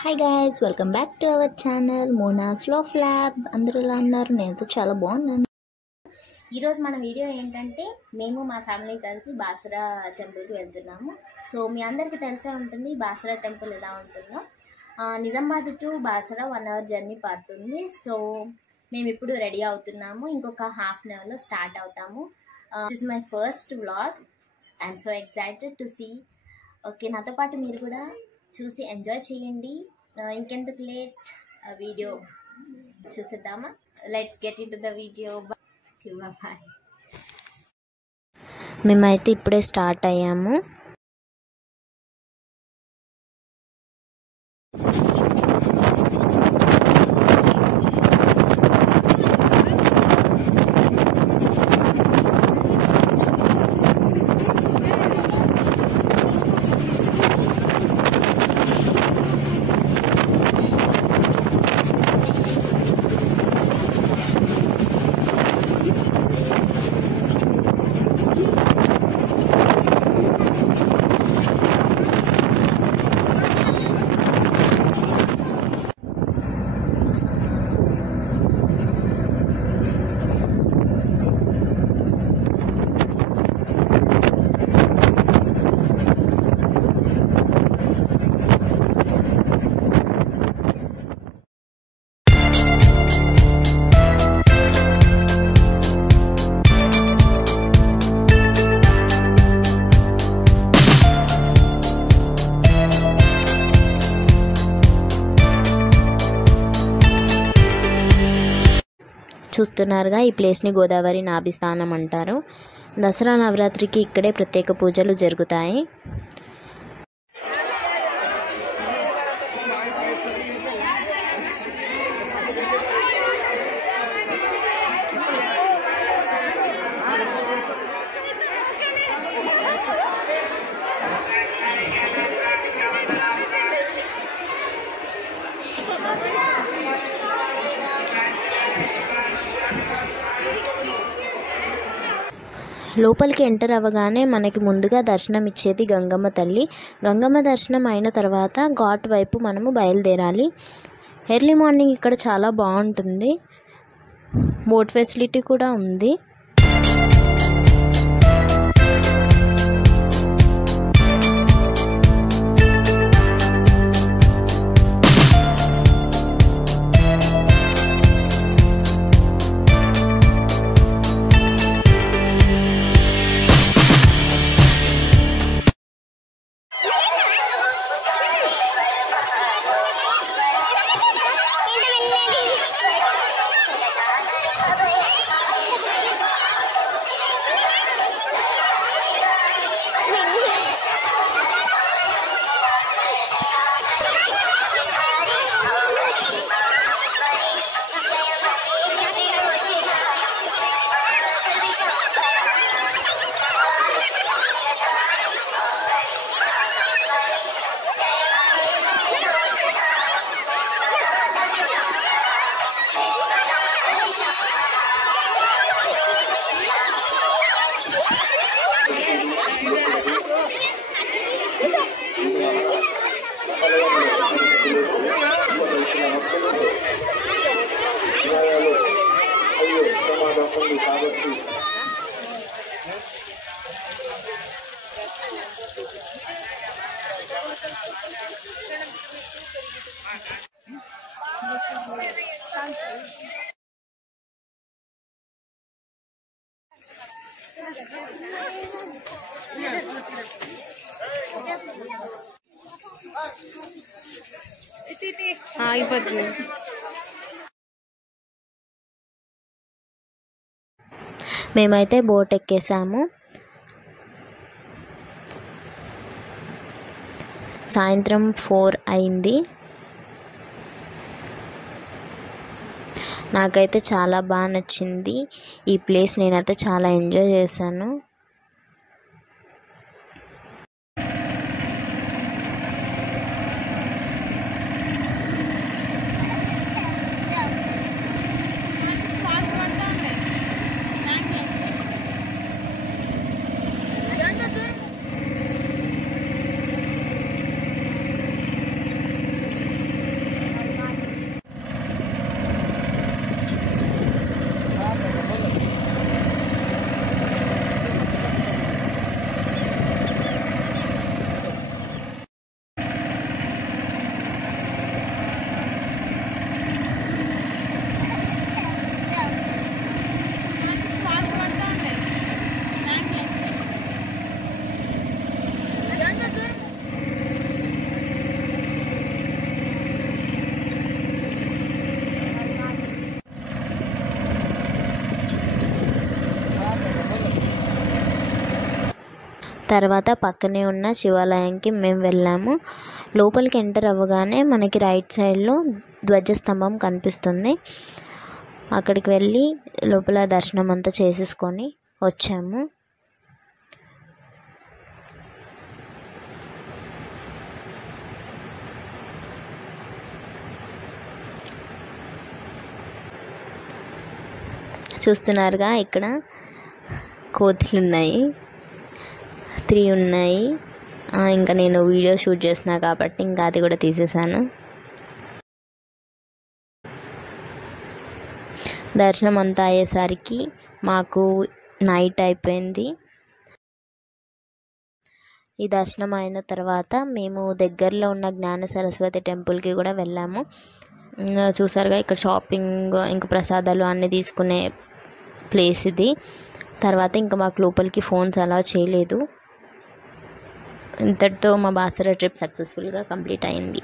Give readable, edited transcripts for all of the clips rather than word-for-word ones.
Hi guys, welcome back to our channel Mona's laugh lab. అందరూ ఎలా ఉన్నారు? నేనైతే చాలా బాగున్నాను. ఈరోజు మన వీడియో ఏంటంటే మేము మా ఫ్యామిలీ కలిసి బాసరా టెంపుల్కి వెళ్తున్నాము. సో మీ అందరికీ తెలిసే ఉంటుంది బాసరా టెంపుల్ ఎలా ఉంటుందో. Nizamabad to Basara 1 hour journey పడుతుంది. సో మేము ఇప్పుడు రెడీ అవుతున్నాము. ఇంకొక హాఫ్ అన్ అవర్లో స్టార్ట్ అవుతాము. This is my first vlog. I'm so excited to see. Okay, నాతో పాటు మీరు కూడా చూసి ఎంజాయ్ చేయండి. ఇంకెందుకు లేట్, వీడియో చూసేద్దామా? Let's get into the video. Bye. మేమైతే ఇప్పుడే స్టార్ట్ అయ్యాము. చూస్తున్నారుగా, ఈ ప్లేస్ని గోదావరి నాభిస్థానం అంటారు. దసరా నవరాత్రికి ఇక్కడే ప్రత్యేక పూజలు జరుగుతాయి. లోపలికి ఎంటర్ అవ్వగానే మనకి ముందుగా దర్శనం ఇచ్చేది గంగమ్మ తల్లి. గంగమ్మ దర్శనం అయిన తర్వాత ఘాట్ వైపు మనము బయలుదేరాలి. ఎర్లీ మార్నింగ్ ఇక్కడ చాలా బాగుంటుంది. బోట్ ఫెసిలిటీ కూడా ఉంది. మేమైతే బోట్ ఎక్కేసాము. సాయంత్రం 4 అయింది. నాకైతే చాలా బాగా నచ్చింది ఈ ప్లేస్. నేనైతే చాలా ఎంజాయ్ చేశాను. తర్వాత పక్కనే ఉన్న శివాలయంకి మేము వెళ్ళాము. లోపలికి ఎంటర్ అవ్వగానే మనకి రైట్ సైడ్లో ధ్వజస్తంభం కనిపిస్తుంది. అక్కడికి వెళ్ళి లోపల దర్శనం అంతా చేసేసుకొని వచ్చాము. చూస్తున్నారుగా ఇక్కడ కోతులు ఉన్నాయి, 3 ఉన్నాయి. ఇంకా నేను వీడియో షూట్ చేస్తున్నా కాబట్టి ఇంకా అది కూడా తీసేసాను. దర్శనం అంతా అయ్యేసరికి మాకు నైట్ అయిపోయింది. ఈ దర్శనం అయిన తర్వాత మేము దగ్గరలో ఉన్న జ్ఞాన సరస్వతి టెంపుల్కి కూడా వెళ్ళాము. చూసారుగా ఇక్కడ షాపింగ్ ఇంకా ప్రసాదాలు అన్నీ తీసుకునే ప్లేస్ ఇది. తర్వాత ఇంకా మాకు లోపలికి ఫోన్స్ అలా చేయలేదు. ఇంతటితో మా బాసరా ట్రిప్ సక్సెస్ఫుల్గా కంప్లీట్ అయింది.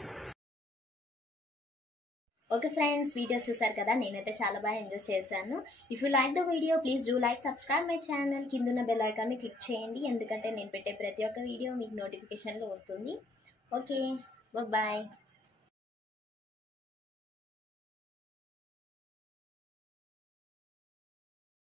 ఓకే ఫ్రెండ్స్, వీడియో చూసారు కదా, నేనైతే చాలా బాగా ఎంజాయ్ చేశాను. If you like the video please do like, subscribe my channel. కింద బెల్ ఐకాన్ని క్లిక్ చేయండి, ఎందుకంటే నేను పెట్టే ప్రతి ఒక్క వీడియో మీకు నోటిఫికేషన్లో వస్తుంది. Okay, bye.